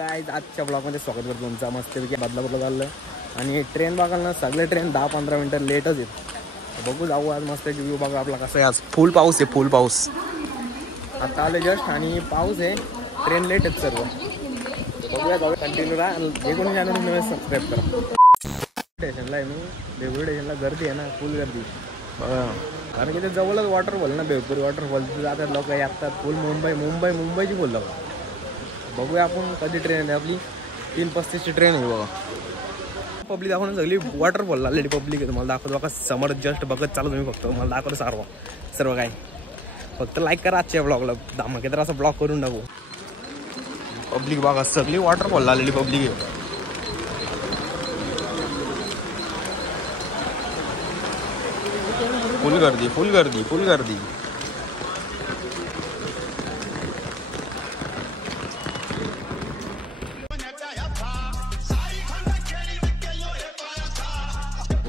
गाइस आजच्या ब्लॉगमध्ये स्वागत करतो तुमचं. मस्तपैकी बदला झालं आणि ट्रेन बघाल ना, सगळे ट्रेन 10-15 मिनिटं लेटच येत. बघू जाऊ आज मस्त व्ह्यू बघा आपला कसा आहे. आज फुल पाऊस आहे, फुल पाऊस आता आले जस्ट आणि पाऊस आहे, ट्रेन लेट आहेत सर्व. बघूया जाऊ, कंटिन्यू राहा. जे कोणी चॅनल नवीन सबस्क्राईब करा. स्टेशनला आहे मी, बेगुरी स्टेशनला गर्दी आहे ना, फुल गर्दी. कारण की ते जवळच वॉटरफॉल ना, बेगुरी वॉटरफॉल तिथे जातात लोक येतात. फुल मुंबईची फुल लोक. बघूया आपण कधी ट्रेन आहे आपली. 3:35ची ट्रेन आहे बघा. पब्लिक दाखवून सगळी वॉटरफॉल आलेली पब्लिक आहे. तुम्हाला दाखवतो बघा, समोर जस्ट बघत चालू तुम्ही. फक्त मला दाखवतो सर्व काय. फक्त लाईक करा आजच्या ब्लॉगला, धमाकेदार असा ब्लॉग करून टाकू. पब्लिक बघा, सगळी वॉटरफॉल आलेली पब्लिक आहे. फुल गर्दी फुल गर्दी फुल गर्दी.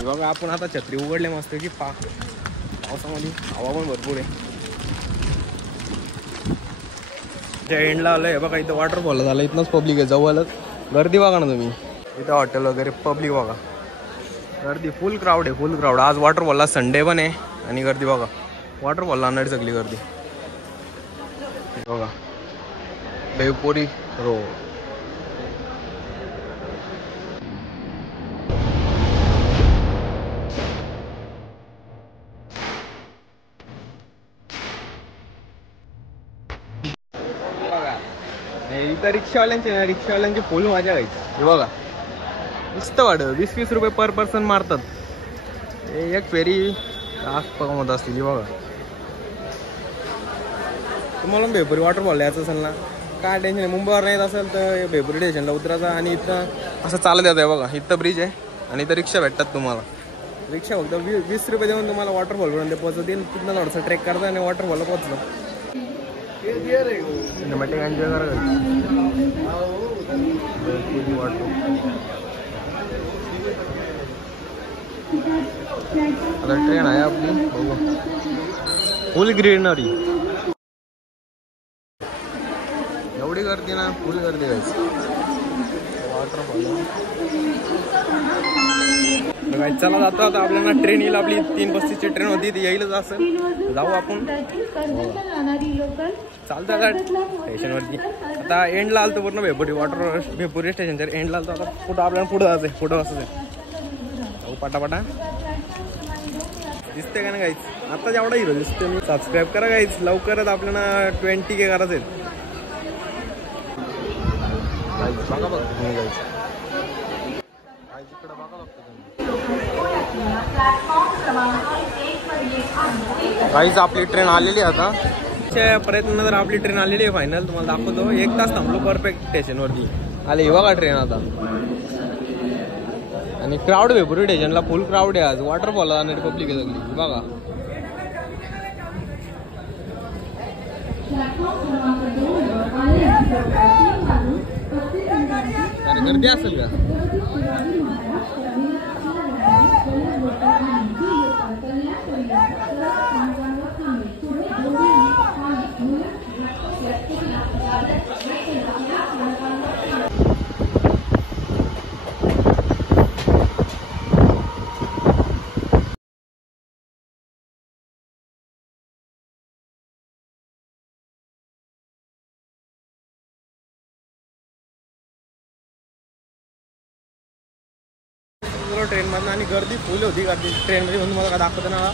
बघा आपण आता छत्री उघडले मस्त की पावसामध्ये हवा पण भरपूर आहे. त्या एंडला आलंय बघा, इथं वॉटरफॉल झालं. इथनंच पब्लिक आहे जवळच. गर्दी बघा ना तुम्ही, इथं हॉटेल वगैरे पब्लिक बघा. गर्दी फुल क्राऊड आहे, फुल क्राऊड. आज वॉटरफॉलला संडे पण आहे आणि गर्दी बघा. वॉटरफॉलला आणणारी सगळी गर्दी बघा. बेपुरी रोड. इथं रिक्षावाल्यांची फुल मजा घ्यायची. हे बघा मस्त वाटत. 20-20 रुपये पर पर्सन मारतात. एक फेरी होत असतील. ही बघा. तुम्हाला बेपुरी वॉटरफॉल यायचं असेल ना, काय टेन्शन नाही. मुंबईवर नाही येत असेल तर बेपुरी स्टेशनला उतरायचं आणि इथं असं चालत येतं आहे बघा. इथं ब्रिज आहे आणि इथं रिक्षा भेटतात तुम्हाला. रिक्षा फक्त 20 रुपये देऊन तुम्हाला वॉटरफॉलपर्यंत पोहोचतील. तिथनं थोडंसं ट्रेक करता आणि वॉटरफॉलला पोहोचलं. सिनेमॅटिक एन्जॉय करा. आता ट्रेन आहे आपली, बघू. Full greenery. एवढी गर्दी ना, फुल गर्दी जायची वॉटरफॉल. चला जातो आता. आपल्याला ट्रेन येईल आपली. 3:35ची ट्रेन होती, ती येईलच असेल. जाऊ आपण. चालतं आता स्टेशनवरती. आता एंडला आलं तर पूर्ण बेपुरी स्टेशनच्या एंडला आलं तर आता कुठं आपल्याला पुढं जायचं आहे. पुढं असंच आहे. जाऊ पटापटा. दिसते का ना गाईच. आता जेवढा हिरो दिसते मी. सबस्क्राईब करा गाईच लवकरच. आपल्याला 20K करायचं आहे. बघा बघ तुम्ही गाईच. इकडं बघा बघतो तुम्ही. गाईच आपली ट्रेन आलेली आता. प्रयत्न तर आपली ट्रेन आलेली आहे फायनल. तुम्हाला दाखवतो. 1 तास थांबलो परफेक्ट स्टेशनवरती. आले बघा ट्रेन आता. आणि क्राऊड बेपुरी स्टेशनला फुल क्राऊड आहे आज. वॉटरफॉल आणि पब्लिक आहे सगळी बघा. गर्दी असेल का. ट्रेन मधून आणि गर्दी फुल होती. गर्दी ट्रेन मध्ये म्हणून मला काय दाखवतो ना.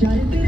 शायद